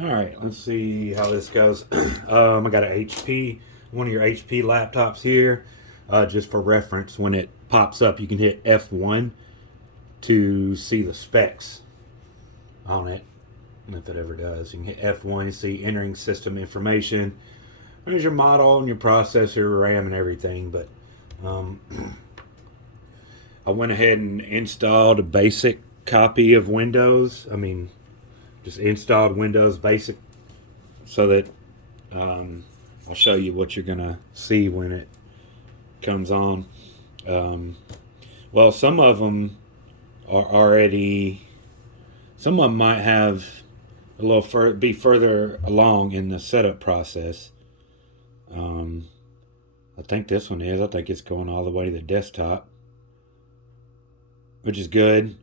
All right, let's see how this goes. I got an HP, one of your HP laptops here. Just for reference, when it pops up, you can hit F1 to see the specs on it. And if it ever does, you can hit F1 to see entering system information. There's your model and your processor, RAM, and everything. But um, I went ahead and installed a basic copy of Windows. Just installed Windows Basic so that I'll show you what you're gonna see when it comes on. Um, well, some of them are already. Some of them might have a little be further along in the setup process. Um, I think this one is. I think it's going all the way to the desktop, which is good.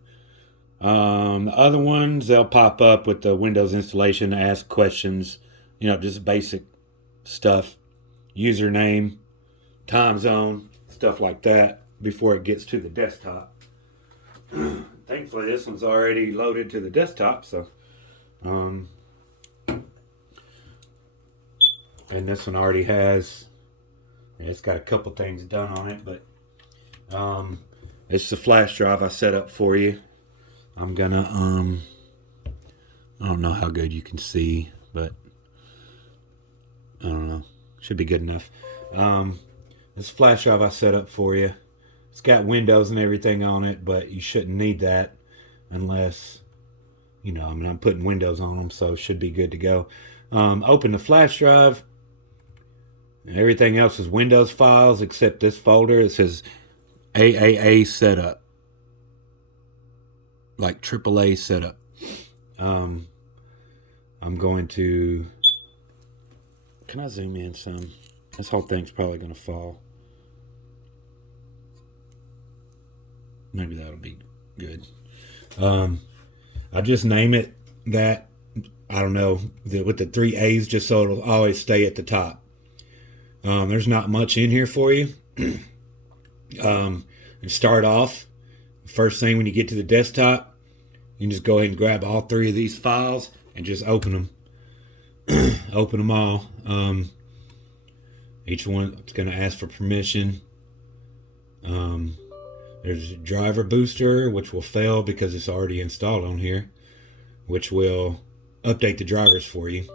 The other ones, they'll pop up with the Windows installation, ask questions, just basic stuff, username, time zone, stuff like that before it gets to the desktop. Thankfully, this one's already loaded to the desktop, so, and this one already has, it's got a couple things done on it, but, it's the flash drive I set up for you. I'm gonna I don't know how good you can see, but I don't know. Should be good enough. This flash drive I set up for you. It's got Windows and everything on it, but you shouldn't need that unless I'm putting Windows on them, so it should be good to go. Open the flash drive. Everything else is Windows files except this folder. It says AAA setup. Like AAA setup. I'm going to. Can I zoom in some? This whole thing's probably going to fall. Maybe that'll be good. I just name it that. I don't know, with the three A's, just so it'll always stay at the top. There's not much in here for you. Start off. First thing when you get to the desktop, you can just go ahead and grab all three of these files and just open them. Open them all. Each one is going to ask for permission. There's a driver booster, which will fail because it's already installed on here, which will update the drivers for you.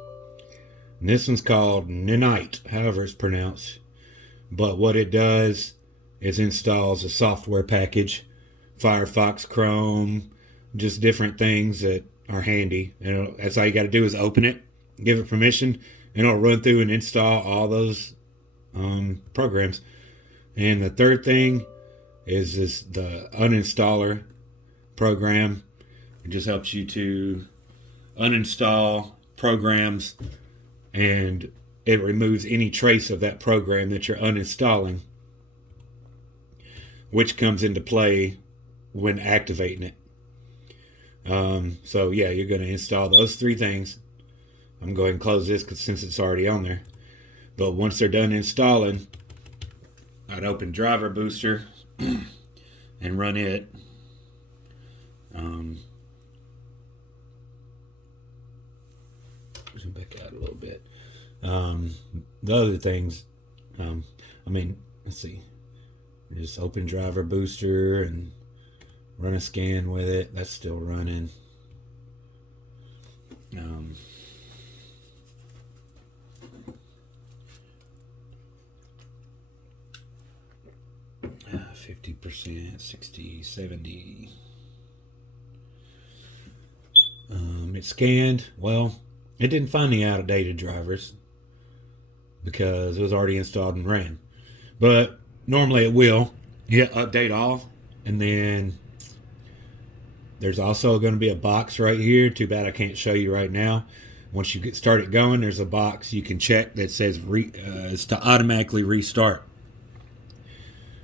And this one's called Nanite, however it's pronounced. But what it does is installs a software package, Firefox, Chrome, just different things that are handy. And that's all you got to do is open it, give it permission, and it'll run through and install all those programs. And the third thing is the uninstaller program. It just helps you to uninstall programs, and it removes any trace of that program that you're uninstalling, which comes into play when activating it. So yeah, you're going to install those three things. I'm going to close this since it's already on there. But once they're done installing, I'd open Driver Booster and run it. Zoom back out a little bit. The other things, let's see. Just open Driver Booster and run a scan with it. That's still running. 50%, 60, 70. It scanned. Well, it didn't find any out-of-dated drivers because it was already installed and ran. But normally it will. Yeah, update all, and then there's also going to be a box right here. Too bad I can't show you right now. Once you get started going, there's a box you can check that says it's to automatically restart.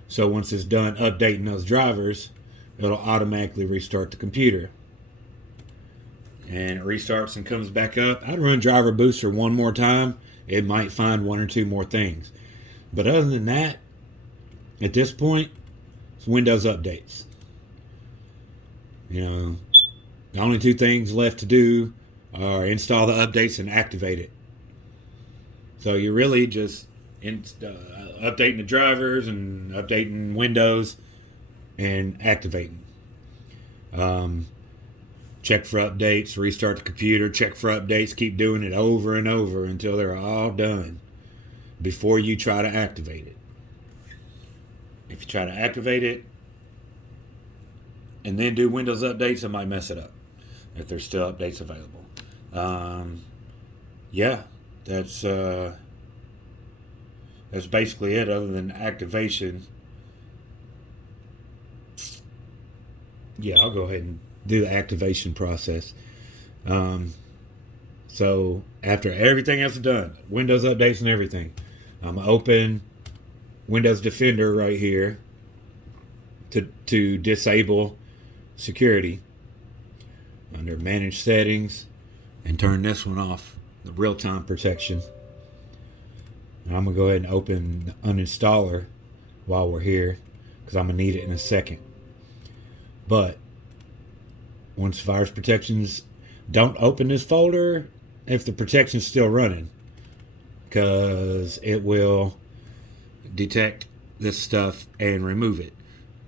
So once it's done updating those drivers, it'll automatically restart the computer. And it restarts and comes back up. I'd run Driver Booster one more time. It might find one or two more things. But other than that, at this point, it's Windows updates. The only two things left to do or install the updates and activate it. So you're really just updating the drivers and updating Windows and activating. Check for updates, restart the computer, check for updates, keep doing it over and over until they're all done before you try to activate it. If you try to activate it and then do Windows updates, it might mess it up if there's still updates available. Yeah, that's basically it, other than activation. Yeah, I'll go ahead and do the activation process. So after everything else is done, Windows updates and everything, I'm going to open Windows Defender right here to disable security under Manage Settings and turn this one off, the real-time protection. And I'm going to go ahead and open the uninstaller while we're here, because I'm going to need it in a second. But once virus protections, don't open this folder if the protection's still running, because it will detect this stuff and remove it.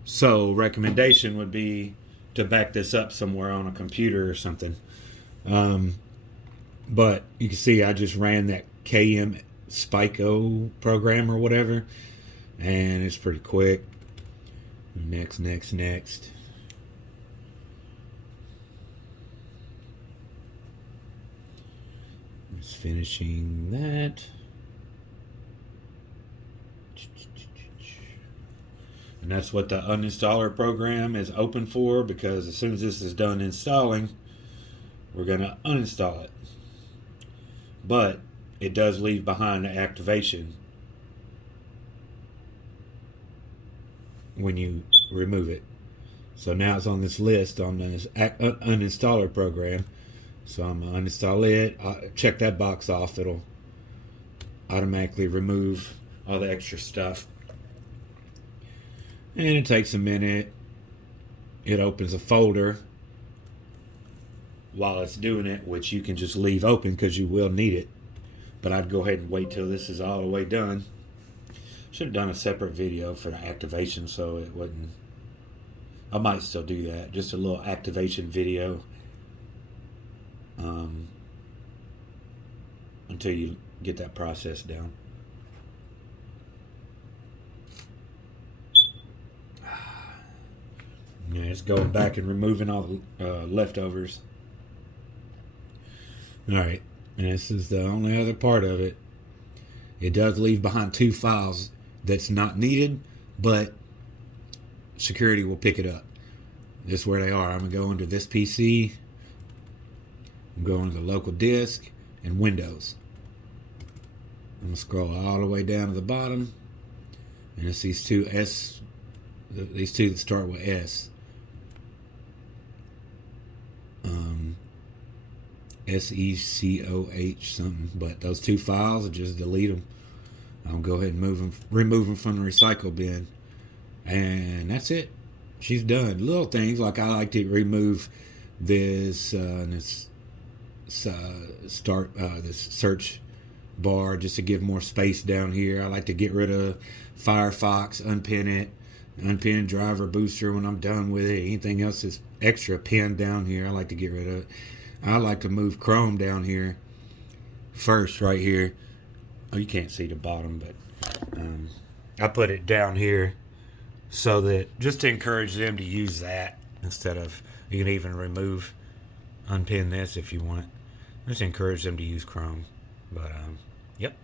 So recommendation would be to back this up somewhere on a computer or something. But you can see I just ran that KM Spyco program or whatever, and it's pretty quick. Next. Just finishing that. And that's what the uninstaller program is open for, because as soon as this is done installing, we're going to uninstall it. But it does leave behind the activation when you remove it. So now it's on this list on this uninstaller program. So I'm going to uninstall it. I'll check that box off. It'll automatically remove all the extra stuff. And it takes a minute. It opens a folder while it's doing it, which you can just leave open because you will need it. But I'd go ahead and wait till this is all the way done. Should have done a separate video for the activation so it wouldn't. I might still do that. Just a little activation video until you get that process down. Yeah, it's going back and removing all the leftovers. Alright, and this is the only other part of it. It does leave behind 2 files that's not needed, but security will pick it up. This is where they are. I'm going to go into this PC. I'm going to the local disk and Windows. I'm going to scroll all the way down to the bottom. And it's these two that start with S. SECOH something, but those 2 files, I'll just delete them. I'll go ahead and remove them from the recycle bin, and that's it. She's done. Little things like I like to remove this this search bar just to give more space down here. I like to get rid of Firefox, unpin driver booster when I'm done with it. Anything else is extra pinned down here, I like to get rid of it. I like to move Chrome down here first, right here. Oh, you can't see the bottom, but I put it down here so that just to encourage them to use that instead of, you can even unpin this if you want. Just encourage them to use Chrome. But yep.